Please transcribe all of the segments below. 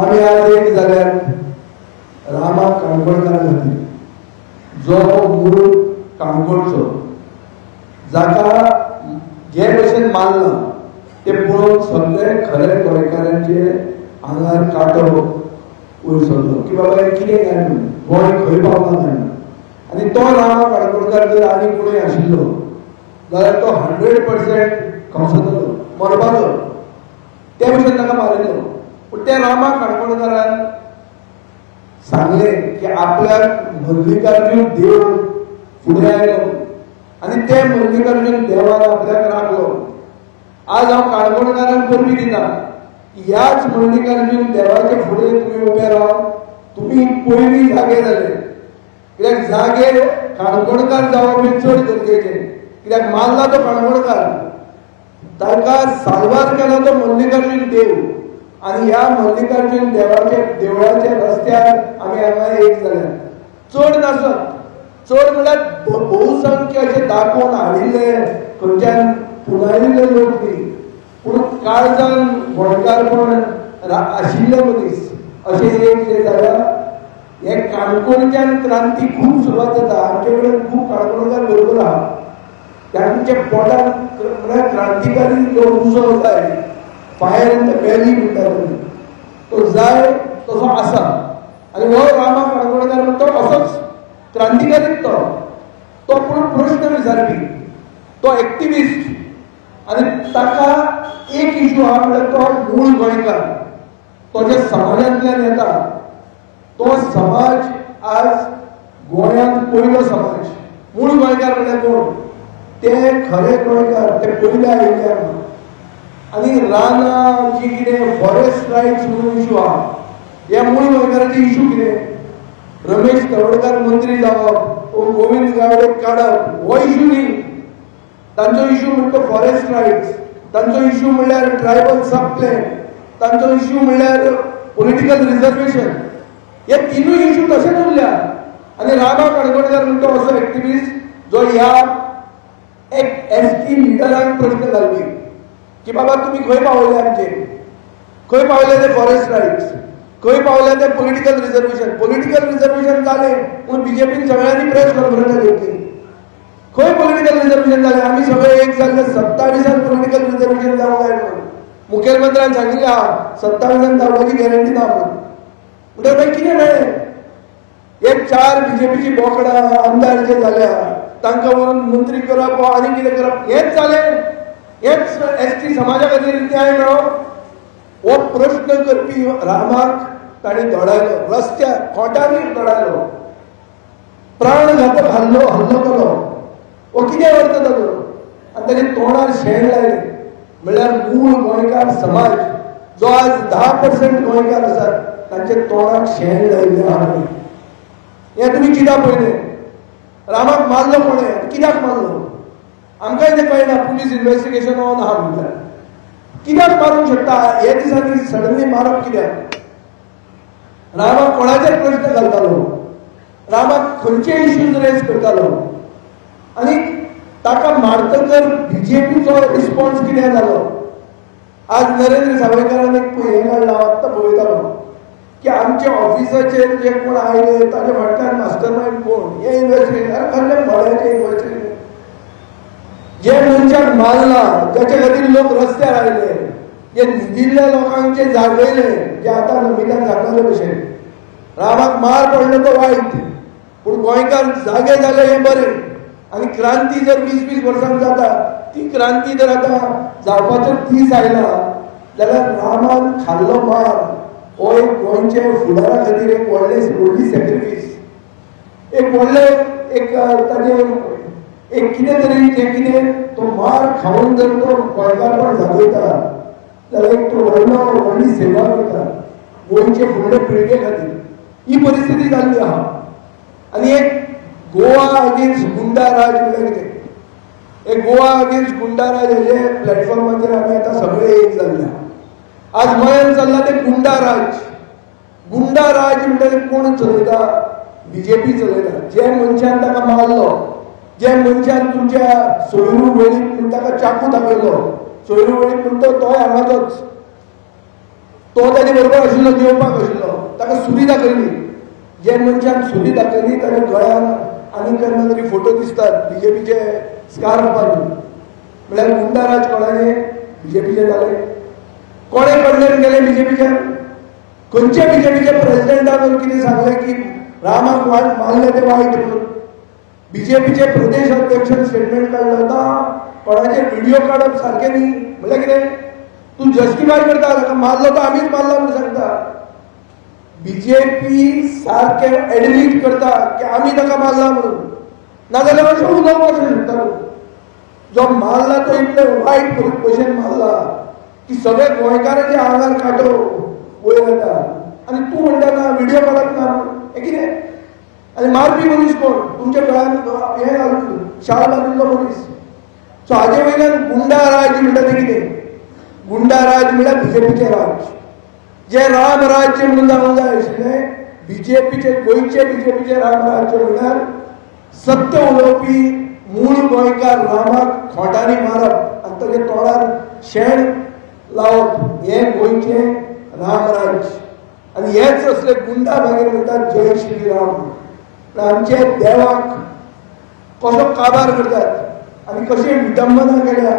आम्ही आज एक जाल्यार रामा काणकोणकार खातीर जो मूळ काणकोणचो जाका जे भशेन मानला ते पळोवन सगळे खरे गोंयकारांचे आंगार कांटो वयर सरलो की बाबा हे कितें काय म्हणून गोंय खंय पावला म्हणून. आनी तो रामा काणकोणकार जर आनी कोणूय आशिल्लो जाल्यार तो 100% खमसतलो मरपाचो त्या भशेन ताका मारिल्लो. पण त्या रामा काणकोणकारान सांगलें की आपल्याक मल्लिकार्जून देव फुडें आयलो आनी ते मल्लिकार्जून देवान आपल्याक राखलो. आज हांव काणकोणकारांक परबी दिता की ह्याच मल्लिकार्जून देवाचे फुडें तुमी उबे रावन तुमी पयलीं जागे जाले. कित्याक जागे काणकोणकार जावप हे चड गरजेचें. कित्याक मारला तो काणकोणकार, ताका साल्वार केला तो मल्लिकार्जून देव. आनी ह्या मल्लिकार्जून देवाचे देवळाच्या रस्त्यार आमी हांगा एक जाल्यार चड नासत, चड म्हणल्यार बहुसंख्य अशे दाखोवन हाडिल्ले खंयच्यान पुनायिल्ले लोक न्ही, पूण काळजान गोंयकारपण आशिल्ले मनीस अशें एक जे जाल्यार हे काणकोणच्यान क्रांती खूब सुरवात जाता. आमचे कडेन खूब काणकोणकार बरोबर आहा. तांचे पोटान म्हळ्यार क्रांतिकारी जो उजो जाय फायर इन द बेली म्हणटा तो जाय तसो आसा. आनी हो रामा काणकोणकार म्हणटा तो असोच क्रांतिकारीच तो पूण प्रश्न विचारपी, तो एक्टिविस्ट. आनी ताका एक इशू आहा म्हणल्यार तो मूळ गोंयकार, तो जे समाजांतल्यान येता तो समाज आज गोंयांत पयलो समाज. मूळ गोंयकार म्हणल्यार कोण? ते खरे गोंयकार, ते पयले आयिल्ले. आनी रानां जी कितें फॉरेस्ट रायट्स म्हणून इशू आहा ह्या मूळ गोंयकाराचे इशू कितें? रमेश तवडकार मंत्री जावप वो गोविंद गावडे काडप हो इशू न्ही. तांचो इशू म्हणटा फॉरेस्ट रायट्स, तांचो इशू म्हणल्यार ट्रायबल सब प्लॅन, तांचो इशू म्हणल्यार पॉलिटिकल रिजर्वेशन. हे तिनूय इशू तशेच उरल्या. आनी रामा काणकोणकार म्हणटा असो एक्टिविस्ट जो ह्या एक एसटी लिडरांक प्रश्न घालपी की बाबा तुम्ही खंय पावले, आमचे खंय पावले ते फॉरेस्ट रायट्स, खंय पावले ते पॉलिटिकल रिजर्वेशन. पॉलिटिकल रिजर्वेशन जाले पूण बीजेपीन सगळ्यांनी प्रेस कॉन्फरन्स घेतली. खंय पॉलिटिकल रिजर्वेशन जाले? आमी सगळे एक जाल्ले 27 पॉलिटिकल रिजर्वेशन जावंक जाय म्हणून मुखेलमंत्र्यान सांगिल्लें आहा 27 जावपाची गॅरंटी ना म्हणून. म्हणटा मागीर कितें मेळ्ळें? एक 4 बीजेपीची बोकडां आमदार जे जाल्या तांकां व्हरून मंत्री करप वा आनी कितें करप हेच जालें? हेच एसटी समाजा खातीर न्याय मेळप? हो प्रश्न करपी रामाक ताणी धडायलो, रस्त्यार खोंटांनी धडायलो, प्राणघातक हल्लो केलो. हो कितें अर्थ जालो? आनी ताचे तोंडार शेण लायलें. म्हणल्यार मूळ गोंयकार समाज जो आज 10% गोंयकार आसात तांचे तोंडाक शेण लायिल्लें आहा. हें तुमी कित्याक पळयलें? रामाक मारलो कोणे? कित्याक मारलो? आमकांय तें कळना. पुलीस इन्व्हेस्टिगेशन ऑन आहा म्हणटा. कित्याक मारूंक शकता? हे दिसांनी सडनली मारप कित्याक? रामाक कोणाचेर प्रश्न घालतालो? रामाक खंयचे इश्यूज रेज करतालो? आनी ताका मारतकर बीजेपीचो रिस्पॉन्स कितें जालो? आज नरेंद्र सावयकारान एक हें काडला, आत्तां पळयतालो की आमच्या ऑफिसाचेर जे कोण आयले ताचे फाटल्यान मास्टर मायंड कोण? हे इन्व्हेस्टिगेशन कसले भोळ्याचे इन्व्हेस्टिगेशन? जे मनशाक मारला, ज्याचे खातीर लोक रस्त्यार आयले, जे न्हिदिल्ल्या लोकांचे जागयले, जे आतां नमितान सांगले भशेन रामाक मार पडलो तो वायट, पूण गोंयकार जागे जाले हे बरें. आनी क्रांती जर 20-20 वर्सांक जाता, ती क्रांती जर आतां जावपाचो दीस आयला जाल्यार रामान खाल्लो मार हो एक गोंयचे फुडारा खातीर एक व्हडली सॅक्रिफीस, एक व्हडले एक ताजे एक कितें तरी जें कितें तो मार खावन जर तो गोंयकारपण जागयता जाल्यार एक तो व्हडली सेवा करता गोंयचे फुडले पिळगे खातीर. ही परिस्थिती जाल्ली आहा. आनी एक गोवा अगेन्स्ट गुंडा राज म्हणल्यार कितें? एक गोवा अगेन्स्ट गुंडा राज हेजे प्लॅटफॉर्माचेर आमी आतां सगळे एक जाल्ले. आज गोंयांत चल्ला ते गुंडा राज. गुंडा राज म्हणटा कोण चलयता? बीजेपी चलयता. जे मनशान ताका मारलो, जे मनशान तुमच्या सोयरू वेळीक ताका चाकू दाखयलो, सोयरू वेळीक म्हणटा तोय हांगाचोच. तो ताजे बरोबर आशिल्लो जेवपाक आशिल्लो ताका सुरी दाखयली जे मनशान सुरी दाखयली ताच्या गळ्यान आनी केन्ना तरी फोटो दिसतात बीजेपीचे स्कार्फ बांदून म्हळ्यार गुंडाराज कोणाचे बीजेपीचे जाले कोणे कंडेम केले बीजेपीचे खंयचे बीजेपीचे प्रेसिडेंटान कितें सांगलें की रामाक मारले ते वायट म्हणून बीजेपीचे प्रदेश अध्यक्षान स्टेटमेंट काडलो ना कोणाचे व्हिडिओ काडप सारकें न्ही म्हळ्यार कितें तू जस्टिफाय करता ताका मारलो तो आमीच मारला म्हणून सांगता बीजेपी सारकें एडमिट करता की आमी ताका मारला म्हणून नाजाल्यार अशें उलोवंक कशें शकता जो मारला तो इतले वायट भशेन मारला की सगळे गोंयकारांचे आंगार कांटो वयर येता आनी तूं म्हणटा ना व्हिडिओ काडप ना हें कितें आनी मारपी मनीस कोण तुमच्या गळ्यान हें घालून शाळ बांदिल्लो मनीस सो हाजे वयल्यान गुंडा राज म्हणटा तें कितें गुंडा राज म्हळ्यार बीजेपीचे राज जे राम राज्य म्हणून जावंक जाय आशिल्लें बीजेपीचे गोंयचे बीजेपीचे राम राज्य म्हळ्यार सत्य उलोवपी मूळ गोंयकार रामाक खोटांनी मारप आनी ताच्या तोंडार शेण लावप हें गोंयचे रामराज्य आनी हेच असले गुंडा मागीर म्हणटात जय श्रीराम आमचे देवाक कसो काबार करतात आनी कशी विडंबना केल्या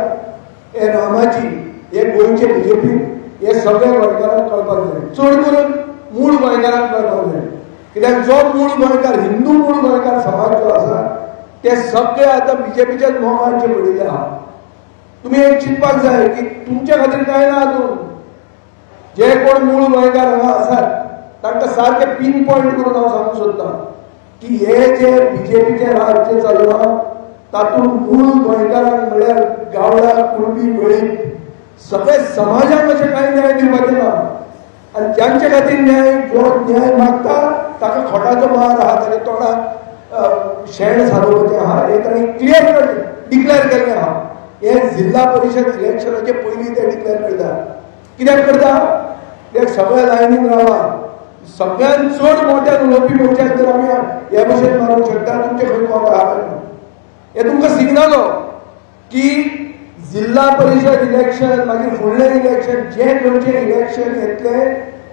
हे रामाची हे गोंयचे बीजेपी हे सगळे गोंयकारांक कळपाक जाय चड करून मूळ गोंयकारांक कळपाक जाय कित्याक जो मूळ गोंयकार हिंदू मूळ गोंयकार समाज जो आसा ते सगळे आतां बीजेपीच्याच मोगांचे पडिल्ले आहा तुमी एक चिंतपाक जाय की तुमच्या खातीर कांय ना अजून जे कोण मूळ गोंयकार हांगा आसात तांकां सारकें पिन पॉयंट करून हांव सांगूंक सोदतां की हे जे बीजेपीचे राज्य चल्लां तातूंत मूळ गोंयकारांक म्हळ्यार गावडा कुणबी वेळीप सगळे समाजाक अशें कांय न्याय दिवपाचें ना आनी ज्यांचे खातीर न्याय जो न्याय मागता ताका खोटाचो मार आहा ताच्या तोंडाक शेण सारोवपाचें आहा हे ताणें क्लियर कट डिक्लेअर केल्लें आहा हे जिल्हा परिशद इलेक्शनाचे पयलीं ते डिक्लेअर करता कित्याक करता कित्याक सगळे लायनीन रावा सगळ्यान चड मोठ्यान उलोवपी मनशाक जर आमी हे भशेन मारूंक शकता तुमचे खंय कोण आहा हे तुमकां सिग्नलो की जिल्हा परिशद इलेक्शन मागीर फुडलें इलेक्शन जे खंयचे इलेक्शन येतले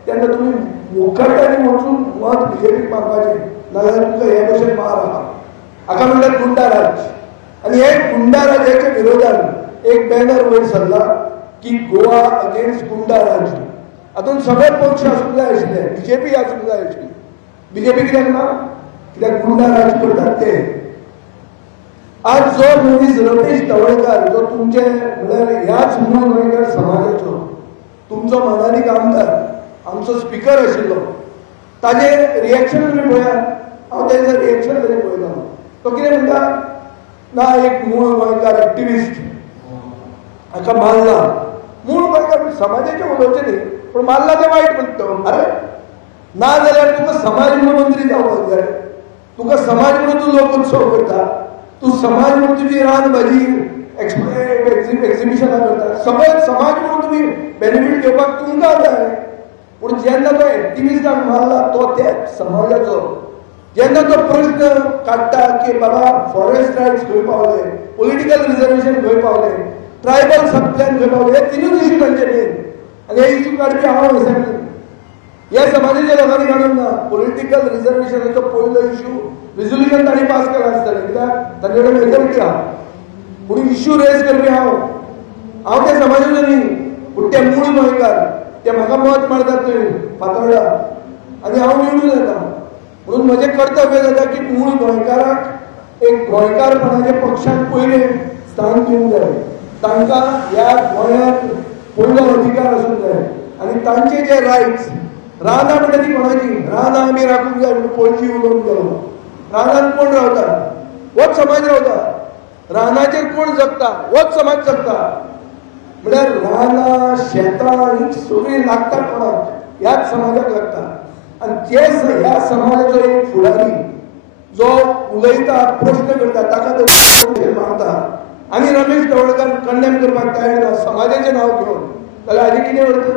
तेन्ना तुमी मुखारपणान वचून मत बीजेपीक मारपाचें नाजाल्यार तुमकां हे भशेन मार आहा हाका म्हणल्यार गुंडा राज आनी हे गुंडा राजाच्या विरोधान एक बॅनर वयर सरला की गोवा अगेन्स्ट गुंडा राज हातूंत सगळे पक्ष आसूंक जाय आशिल्ले बीजेपी आसूंक जाय आशिल्ली बीजेपी कित्याक ना कित्याक गुंडा राज करतात ते आज जो मनीस रमेश तवळकार जो तुमचे म्हळ्यार ह्याच मूळ गोंयकार समाजाचो तुमचो मनालीक आमदार आमचो स्पिकर आशिल्लो ताजे रिएक्शन तुमी पळयात हांव तेजें रिएक्शन तरी पळयलो तो कितें म्हणटा ना एक मूळ गोंयकार एक्टिविस्ट हाका मारला मूळ गोंयकार समाजाचें उलोवचें न्ही पूण मारला तें वायट म्हणटा अरे ना जाल्यार तुका समाज म्हणून मंत्री जावपाक जाय तुका समाज म्हणून तूं लोक उत्सव करता तूं समाज म्हणून तुजी रान भाजी एक्झिबिशनां करता सगळे समाज म्हणून तुमी बेनिफीट घेवपाक तुमकां जाय पूण जेन्ना तो एक्टिविस्टाक मारला तो त्याच समाजाचो जेन्ना तो प्रश्न काडटा की बाबा फॉरेस्ट रायट्स खंय पावले पॉलिटिकल रिजर्वेशन खंय पावले ट्रायबल सब प्लॅन खंय पावले हे तिनूच इश्यू तांचे मेन आनी हे इश्यू काडपी हांव असेंब्लीन ह्या समाजाच्या लोकांनी काडून ना पॉलिटिकल रिजर्वेशनाचो पयलो इश्यू रिझोल्युशन तांणी पास केला आसतलें कित्याक तांचे कडेन मेजॉरिटी आहा पूण इश्यू रेज करपी हांव त्या समाजाचो न्ही पूण ते मूळ गोंयकार ते म्हाका मत मारतात थंय फातोर्डा आनी हांव निवडून येता म्हणून म्हजें कर्तव्य जाता की मूळ गोंयकाराक एक गोंयकारपणाच्या पक्षाक पयलें स्थान दिवंक जाय तांकां ह्या गोंयांत पयलो अधिकार आसूंक जाय आनी तांचे जे रायट्स रानां म्हणटा ती कोणाची रानां आमी राखूंक जाय म्हणून पयलीं उलोवंक गेलो रानांत कोण रावता होच समाज रावता रानाचेर कोण जगता होच समाज जगता म्हळ्यार रानां शेतां ही सगळीं लागतात कोणाक ह्याच समाजाक लागता आनी जे ह्या समाजाचो एक फुडारी जो उलयता प्रश्न करता ताका मारता आनी रमेश तवळकार कंडेम करपाक तयार ना समाजाचें नांव घेवन जाल्यार हाजें कितें अर्थ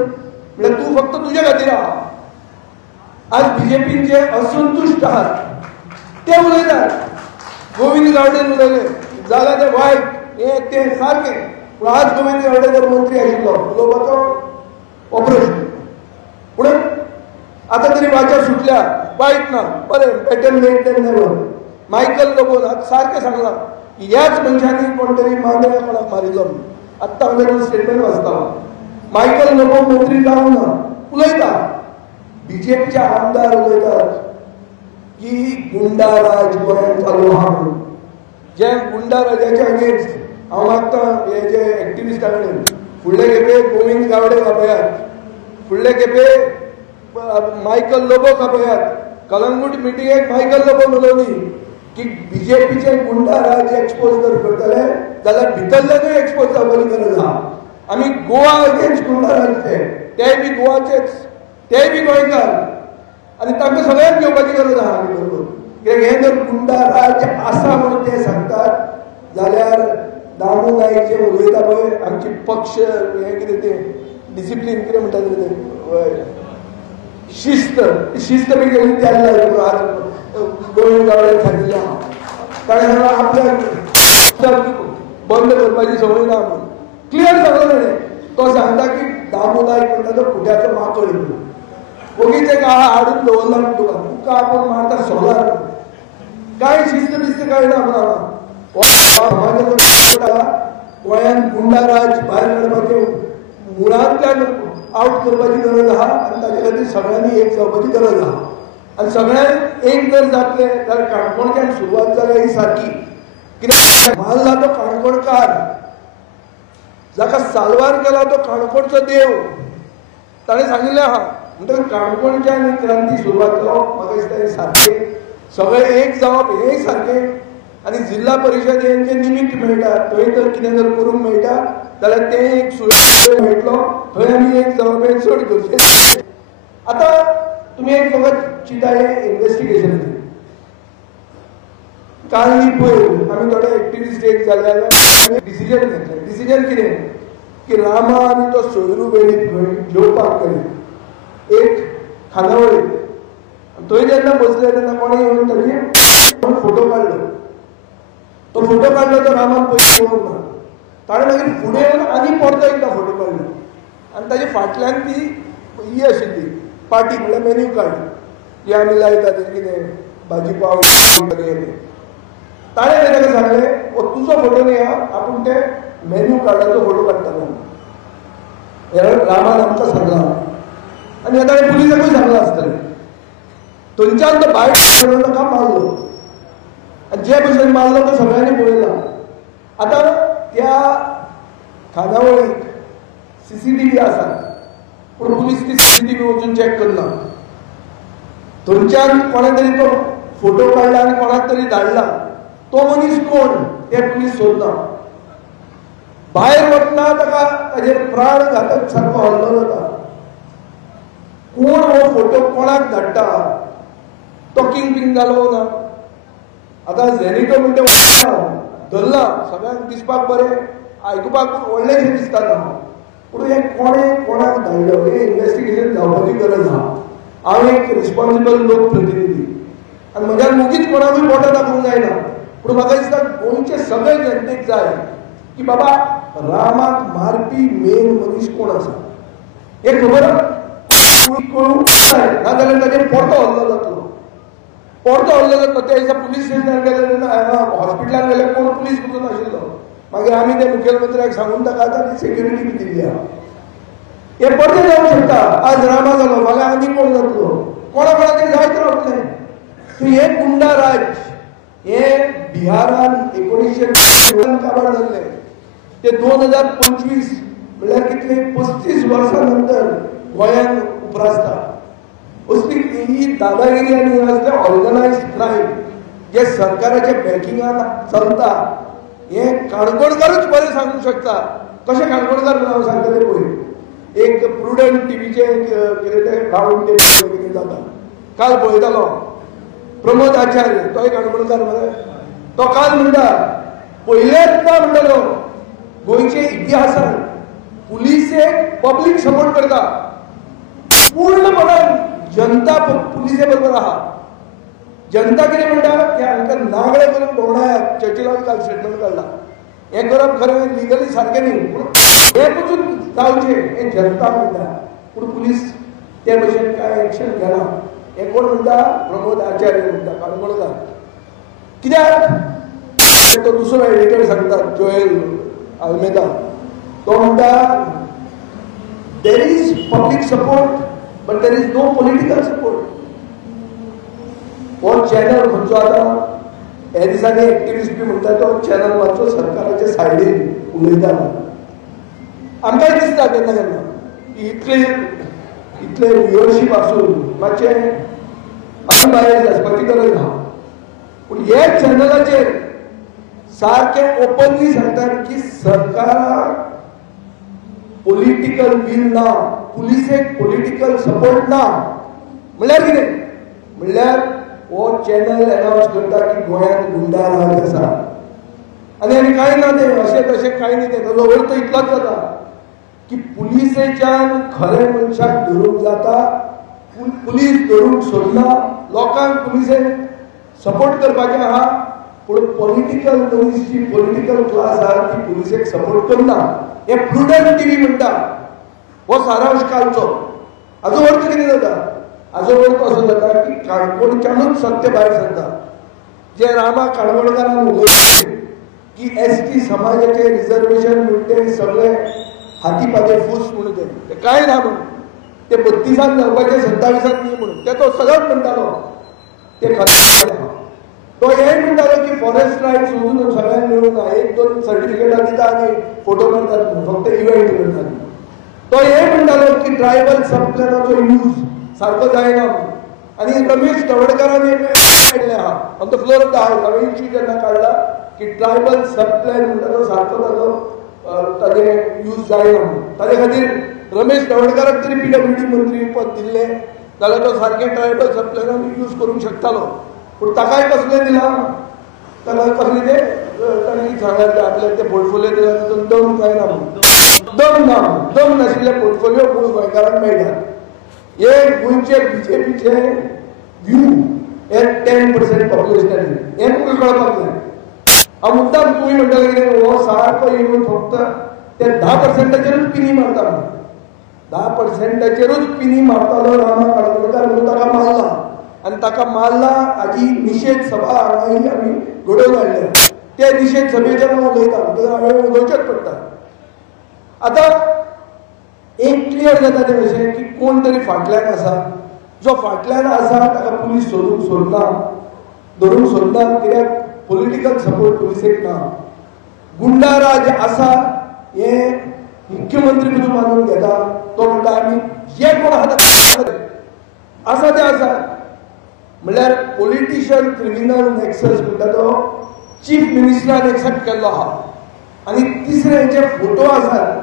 म्हळ्यार तूं फक्त तुजे खातीर आहा आज बीजेपीन जे असंतुश्ट आहात ते उलयतात गोविंद गावडेन उलयले जाल्यार ते वायट हे ते सारकें पूण आज गोविंद गावडे जर मंत्री आशिल्लो उलोवपाचो हो प्रश्न पुढे आता तरी वाचा सुटल्या वाईट ना बरे better late than never. Michael लोबोन आज सारखे सांगला की याच मनशांनी कोणतरी मांद्रे कोणाक मारिल्लो. आत्ता हांवें स्टेटमेंट वाचता. मायकल लोबो मंत्री जावन उलयता बीजेपीचे आमदार उलयतात की गुंडाराज गोंयांत चालू आहा म्हणून. जे गुंडाराजाच्या अगेन्स्ट हांव मागता हे जे एक्टिविस्ट कडेन फुडले खेपे गोविंद गावडे कापयात, फुडले खेपे मायकल लोबो कापयात. कलंगूट मिटिंगेक मायकल लोबोन उलयली की बीजेपीचे गुंडाराज एक्सपोज जर करतले जाल्यार भितरल्यानूय एक्सपोज जावपाची गरज आहा. आमी गोवा अगेन्स्ट गुंडाराज तेय बी गोवाचेच, तेय बी गोंयकार आनी तांकां सगळ्यांक घेवपाची गरज आहा आमी बरोबर. कित्याक हे जर गुंडाराज आसा म्हणून ते सांगतात जाल्यार दामू नाईक जे उलयता पळय आमची पक्ष हे कितें तें डिसिप्लीन कितें म्हणटात तें शिस्त बी केली त्याला आज गोविंद गावडे सांगितले ताणें आपल्या बंद करपाची संवय ना म्हणून क्लियर सांगलो ताणें. तो सांगता की दामू नाईक म्हणटा तो फुट्याचो माकड ओगीच एक हाडून दवरला तुका तुका आपूण मारता सोलार कांय शिस्त बिस्त कांय ना म्हणा. गोंयांत गुंडाराज भायर काडपाचे मुळांतल्यान आउट करपाची गरज आहा आनी ताचे खातीर सगळ्यांनी एक जावपाची गरज आहा. आनी सगळ्यांक एक जर जातले जाल्यार काणकोणच्यान सुरवात जाल्या ही सारकी. कित्याक मारला तो काणकोणकार, जाका साल्वार केला तो काणकोणचो देव. ताणें सांगिल्लें आहा म्हणटकीर काणकोणच्यान क्रांती सुरवात जावप म्हाका दिसता हें सारकें. सगळे एक जावप हेंय सारकें. आनी जिल्हा परिशदेन जे निमित्त मेळटा थंय तर कितें जर करूंक मेळटा जाल्यार तें एक सुरक्षीत मेळटलो. थंय आमी एक जावप हें चड गरजेचें. आतां तुमी एक फकत चिंताय इन्व्हेस्टिगेशनाचेर. काल न्ही पयर आमी थोडे एक्टिविस्ट एक जाले जाल्यार डिसिजन घेतलें. डिसिजन कितें की रामा आनी तो सोयरू वेळीत खंय जेवपाक गेले एक खानावळी. थंय जेन्ना बसले तेन्ना कोणें येवन ताचे फोटो काडलो. तो फोटो काडलो तो रामान पयलीं पळोवंक ना. ताणें मागीर फुडें येवन आनी परतो एकदां फोटो काडलो आनी ताचे फाटल्यान ती ही आशिल्ली पाटी म्हणल्यार मेन्यू कार्ड जी आमी लायता तें कितें भाजी पाव ताणें ताका सांगलें तुजो फोटो न्ही आपूण ते मेन्यू कार्डाचो फोटो काडटलो हे रामान आमकां सांगलां. आनी हे ताणें पुलिसाकूय सांगलां आसतलें. थंयच्यान तो भायर ताका मारलो आनी जे भशेन मारलो तो सगळ्यांनी पळयला. आतां त्या खानावळीक CCTV आसा पूण पुलीस ती CCTV वचून चॅक करना. थंयच्यान कोणें तरी तो फोटो काडला आनी कोणाक तरी धाडला. तो मनीस कोण ते पुलीस सोदना. भायर वतना ताका ताजेर प्राणघातक सारको हल्लो जाता. कोण हो फोटो कोणाक धाडटा तो किंग जालो ना. आतां झेनिटो म्हणटा धरला सगळ्यांक दिसपाक बरें आयकुपाक व्हडलेशें दिसता पूण हें कोणें कोणाक धाडलो हें इन्व्हेस्टिगेशन जावपाची गरज आहा. हांव एक रिस्पॉन्सिबल लोक प्रतिनिधी आनी म्हज्यान मुगीच कोणाकूय बोटां दाखोवंक जायना. पूण म्हाका दिसता गोंयचे सगळे जनतेक जाय की बाबा रामाक मारपी मेन मनीस कोण आसा हें खबर कळूंक जाय. नाजाल्यार ताजेर परतो हल्लो जातलो. परतो हल्लो जातलो. त्या दिसा पुलीस स्टेशनार गेले तेन्ना हॉस्पिटलान गेले कोण पुलीस वचून आशिल्लो. मागीर आमी ते मुखेलमंत्र्याक सांगून ताका आतां सेक्युरिटी बी दिल्ली आहा. हे परते जावंक शकता. आज रामा जालो फाल्यां आनी कोण जातलो कोणा कोणाचेर जायत रावतलें. हे गुंडाराज हे बिहारान 1990 काबार जाल्ले ते 2025 म्हणल्यार कितले 35 वर्सां नंतर गोंयांत उप्रासता. असली ही दादागिरी आनी असले ऑर्गनायज्ड क्रायम जे सरकाराच्या बॅकिंगान चलता हे काणकोणकारूच बरें सांगूंक शकता. कशें काणकोणकार म्हणून हांव सांगतलें पळय एक प्रुडंट टीव्हीचे कितें तें रावंड टेबल कितें जाता काल पळयतालो प्रमोद आचार्य तोय काणकोणकार मरे. तो काल म्हणटा पयलेंचदा म्हणटालो गोंयचे इतिहासान पुलिसेक पब्लीक सपोर्ट करता पूर्णपणान जनता पुलिसे बरोबर आहा. जनता कितें म्हणटा की हांकां नागडे करून भोंवडायात. चर्चिलान काल स्टेटमेंट काडला. हें करप खरें लिगली सारकें न्ही पूण हे पसून जावचें हें जनता म्हणटा. पूण पुलीस त्या भशेन काय एक्शन घेना हे कोण म्हणटा प्रमोद आचार्य म्हणटा काणकोणकार कित्याक तो दुसरो एडिटर सांगता जोएल आल्मेदा तो म्हणटा there is public support but there is no political support हो चॅनल खंयचो आतां हे दिसांनी एक्टिविस्ट बी म्हणटा तो चॅनल मातसो सरकाराच्या सायडीन उलयता आमकांय दिसता केन्ना केन्ना की इतले व्ह्युअरशीप आसून मातशें आमी बायस आसपाची गरज ना पूण हे चॅनलाचेर सारखे ओपनली सांगतात की सरकाराक पॉलिटिकल विल ना पुलिसेक पॉलिटिकल सपोर्ट ना म्हणल्यार कितें म्हणल्यार हो चॅनल अनाउन्स करता की गोंयांत गुंडा राज आसा आनी कांय ना ते अशें तशें कांय न्ही ते ताजो अर्थ इतलोच जाता की पुलिसेच्यान खरे मनशाक धरूंक जाता पुलीस धरूंक सोदना लोकांक पुलिसेक सपोर्ट करपाचें आहा पूण पॉलिटिकल मनीस जी पॉलिटिकल क्लास आहा ती पुलिसेक सपोर्ट करना हे प्रुडंट टीव्ही म्हणटा हो सारांश कालचो हाजो अर्थ कितें जाता हाजो अर्थ असो जाता की काणकोणच्यानूच सत्य भायर सरता जे रामा काणकोणकारान उलयले की एसटी समाजाचे रिजर्वेशन म्हणटे सगळे हाती पाते फूस म्हणून ते कांय ना म्हणून ते 32 जावपाचे 27 न्ही म्हणून ते तो सगळोच म्हणटालो ते खरें तो हेय म्हणटालो की फॉरेस्ट रायट सोडून सगळ्यांक मेळूंक ना 1-2 सर्टिफिकेटां दिता आनी फोटो मारतात फक्त इव्हेंट करतात तो हेय म्हणटालो की ट्रायबल सब प्लॅनाचो यूज सारको जायना आनी रमेश तवडकरान एक काडले आहा on the floor of the हावस हांवें इश्यू जेन्ना काडला की ट्रायबल सब प्लॅन म्हणटा तो सारको ताजो ताजे यूज जायना म्हणून ताजे खातीर रमेश तवडकराक तरी PWD मंत्री पद दिल्लें जाल्यार तो सारकें ट्रायबल सब प्लॅनान यूज करूंक शकतालो पूण ताकाय कसलें दिलां ताका कसलें ते ताणें सांगलें आपल्याक ते पोर्टफोलियो दिला तातूंत दम काय ना म्हणून दम नाशिल्ले पोर्टफोलियो मूळ गोंयकारांक मेळटात एक गोंयचे BJPचे व्यू हे 10% पॉप्युलेशनाचेर हें तुमकां कळपाक जाय हांव मुद्दाम तुमी म्हणटाले कितें हो सारको येवन फक्त ते 10%चेरूच पिनी मारता 10%चेरूच पिनी मारतालो रामा काणकोणकार म्हणून ताका मारला आनी ताका मारला हाजी निशेध सभा हांगाय आमी घडोवन हाडल्या ते निशेध सभेचेर हांव उलयता हांवें उलोवचेंच पडटा आतां एक क्लियर जाता ते भशेन की कोण तरी फाटल्यान आसा जो फाटल्यान आसा ताका पुलीस सोदूंक सोदना धरूंक सोदना कित्याक पॉलिटिकल सपोर्ट पुलिसेक ना गुंडा राज आसा हे मुख्यमंत्री म्हणून मानून घेता तो म्हणटा आमी जे कोण आसा ते आसा म्हणल्यार पॉलिटिशियन क्रिमिनल नेक्सस म्हणटा तो चीफ मिनिस्टरान एक्सेप्ट केल्लो आहा आनी तिसरे जे फोटो आसात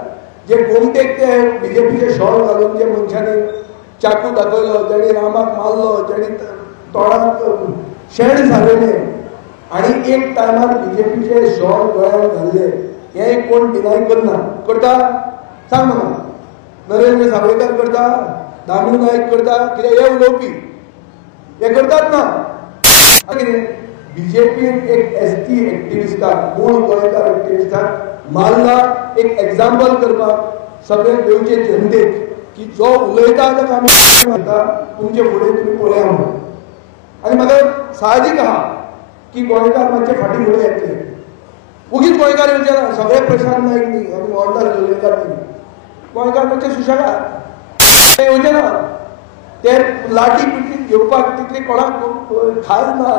जे गोमटेक ते BJPचे शॉल घालून जे मनशांनी चाकू दाखयलो जेणी रामाक मारलो जेणी तोंडाक शेण सारयले आनी एक टायमार BJPचे शॉल गोंयांत घाल्ले हे कोण डिनाय करना करता सांग म्हाका नरेंद्र सावयकार करता दामू नायक करता कित्याक हे उलोवपी हे करतात ना BJPन एक ST एक्टिविस्टाक मूळ गोंयकार एक्टिविस्टाक मारला एक एग्जाम्पल करपाक सगळे देवचे जनतेक की जो उलयता ताका आमी म्हणटा तुमचे फुडें तुमी पळया म्हणून आनी म्हाका साहजीक आहा की गोंयकार मातशे फाटीं फुडें येतले उगीच गोंयकार येवचे ना सगळे प्रशांत नायक न्ही आनी मोहनदास लोलयेकर न्ही गोंयकार मातशे सुशेगाद येवचे ना ते लाटी पिटी घेवपाक तितली कोणाक खाज ना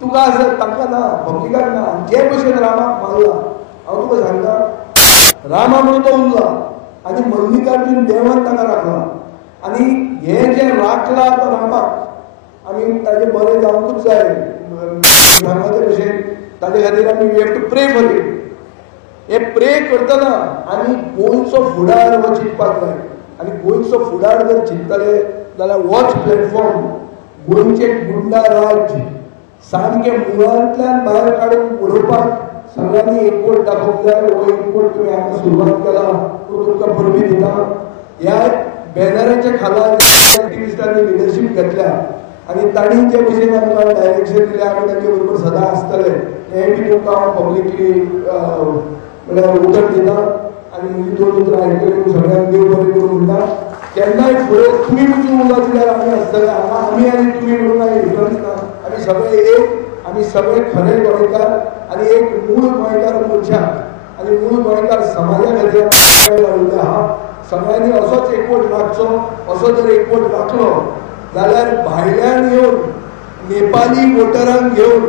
तुका आसत तांकां ना पब्लिकाक ना जे भशेन रामाक मारला हांव तुका सांगता रामा म्हणून तो उरला आनी मल्लिकार्जून देवान ताका राखला आनी हे जे राखला तो रामाक आमी ताजे बरें जावंकूच जाय सांगता ते भशेन ताजे खातीर आमी वी हॅव टू प्रे फॉर इट हे प्रे करतना आमी गोंयचो फुडार हो चिंतपाक जाय आनी गोंयचो फुडार जर चिंतले जाल्यार होच प्लॅटफॉर्म गोंयचे गुंडा राज सामके मुळांतल्यान भायर काडून उडोवपाक सगळ्यांनी एकवट दाखोवंक जाय हो एकवट तुमी हांगा सुरवात केला तो तुमकां परबी दिता ह्या बॅनराच्या खाला एक्टिविस्टांनी लिडरशीप घेतल्या आनी तांणी जे भशेन आमकां डायरेक्शन दिलें आमी तांचे बरोबर सदां आसतले हें बी तुमकां हांव पब्लिकली म्हणल्यार उतर दिता आनी म्हजी दोन उतरां आयकून सगळ्यांक देव बरें करूं म्हणटा केन्नाय फुडें तुमी वचून उलो दिल्यार आमी आसतले हांगा आमी आनी तुमी म्हणून कांय डिफरन्स ना आमी सगळे एक आमी सगळे खरे गोंयकार आनी एक मूळ गोंयकार मनशाक आनी मूळ गोंयकार समाजा खातीर लायिल्ले आहा सगळ्यांनी असोच एकवट राखचो असो जर एकवट राखलो जाल्यार भायल्यान येवन नेपाली वोटरांक घेवन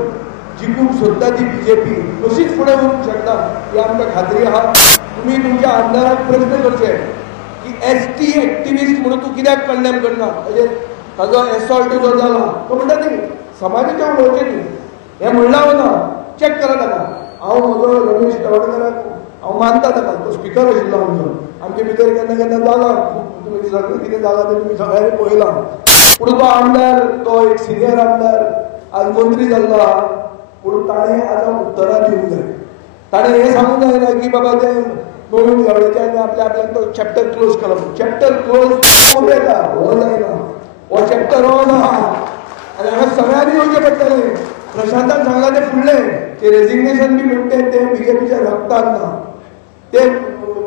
जिखूंक सोदता ती बीजेपी कशीच फुडें वचूंक शकता ही आमकां खात्री आहा तुमी तुमच्या आमदाराक प्रश्न करचे की एसटी एक्टिविस्ट म्हणून तूं कित्याक कंडेम करना ताजो एसॉल्ट जो जाला तो म्हणटा न्ही समाजाचें उलोवचें न्ही हें म्हणलां ना चॅक करा ताका हांव म्हजो रमेश तवडकराक हांव मानता ताका तो स्पिकर आशिल्लो आमचो आमचे भितर केन्ना केन्ना जाला तुमी सगळें कितें जाला तें तुमी सगळ्यांनी पळयलां पूण तो आमदार तो एक सिनियर आमदार आज मंत्री जाल्लो आहा पूण ताणें आतां उत्तरां दिवंक जाय ताणें हें सांगूंक जायना की बाबा तें गोविंद गावडेच्यान आपल्याक तो चॅप्टर क्लोज केलो चॅप्टर क्लोज येता हो जायना हो चॅप्टर ऑन आहा आनी हांगा सगळ्यांनी येवचें पडटलें प्रशांतान सांगलां तें फुडलें तें रेजिग्नेशन बी म्हणटें तें बीजेपीच्या रक्तान ना तें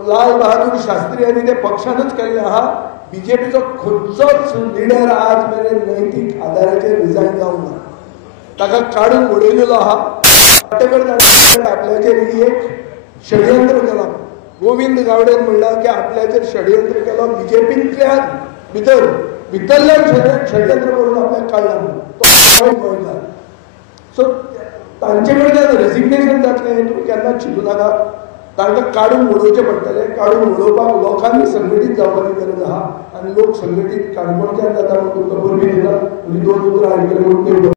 लाल बहादूर शास्त्री आनी ते पक्षानूच केल्लें आहा बीजेपीचो खंयचोच लिडर आज मेरेन नैतीक आदाराचेर रिजायन जावंक ना ताका काडून उडयलेलो आहा आपल्याचेर ही एक षडयंत्र केलां गोविंद गावडेन म्हणलां की आपल्याचेर षडयंत्र केलो बीजेपींतल्यान भितरल्यान षडयंत्र करून आपल्याक काडला गोंयकार सो तांचे कडल्यान रेजिग्नेशन जातलें तुमी केन्नाच चिंतू नाका तांकां काडून उडोवचें पडटलें काडून उडोवपाक लोकांनी संघटीत जावपाची गरज आहा आनी लोक संघटीत काणकोणच्यान जाता म्हणून तुमकां परबी दिता तुमी 2 उतरां आयकले म्हणून